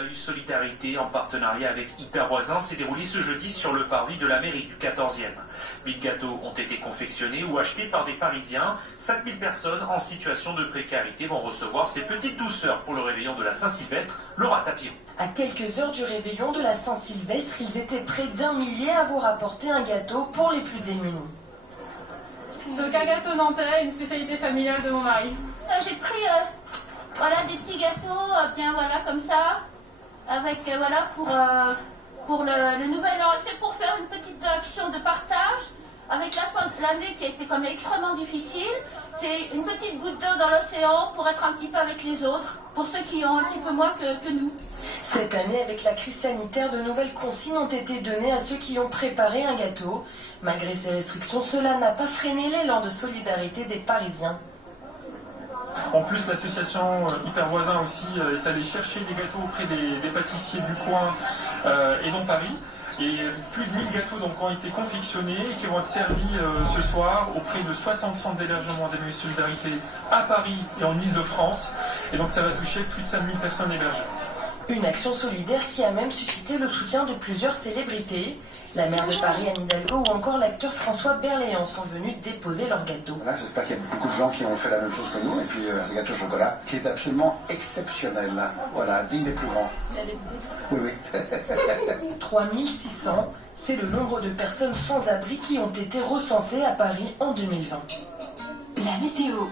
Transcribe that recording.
Emmaüs Solidarité, en partenariat avec Hyper Voisins, s'est déroulé ce jeudi sur le parvis de la mairie du 14e. 1000 gâteaux ont été confectionnés ou achetés par des Parisiens. 5000 personnes en situation de précarité vont recevoir ces petites douceurs pour le réveillon de la Saint-Sylvestre. Laura Tapiro. À quelques heures du réveillon de la Saint-Sylvestre, ils étaient près d'1 millier à avoir apporté un gâteau pour les plus démunis. Donc un gâteau nantais, une spécialité familiale de mon mari. J'ai pris voilà, des petits gâteaux, bien voilà, comme ça, avec voilà, pour le nouvel an. C'est pour faire une petite action de partage, avec la fin de l'année qui a été quand même extrêmement difficile. C'est une petite goutte d'eau dans l'océan pour être un petit peu avec les autres, pour ceux qui ont un petit peu moins que nous. Cette année, avec la crise sanitaire, de nouvelles consignes ont été données à ceux qui ont préparé un gâteau. Malgré ces restrictions, cela n'a pas freiné l'élan de solidarité des Parisiens. En plus, l'association Hyper Voisins aussi est allée chercher des gâteaux auprès des pâtissiers du coin et dans Paris. Et plus de 1000 gâteaux donc, ont été confectionnés et qui vont être servis ce soir auprès de 60 centres d'hébergement d'Emmaüs Solidarité à Paris et en Ile-de-France. Et donc ça va toucher plus de 5000 personnes hébergées. Une action solidaire qui a même suscité le soutien de plusieurs célébrités. La maire de Paris, Anne Hidalgo, ou encore l'acteur François Berléand sont venus déposer leur gâteau. Voilà, j'espère qu'il y a beaucoup de gens qui ont fait la même chose que nous. Et puis ce gâteau au chocolat qui est absolument exceptionnel. Voilà, digne des plus grands. Oui, oui. 3600, c'est le nombre de personnes sans abri qui ont été recensées à Paris en 2020. La météo.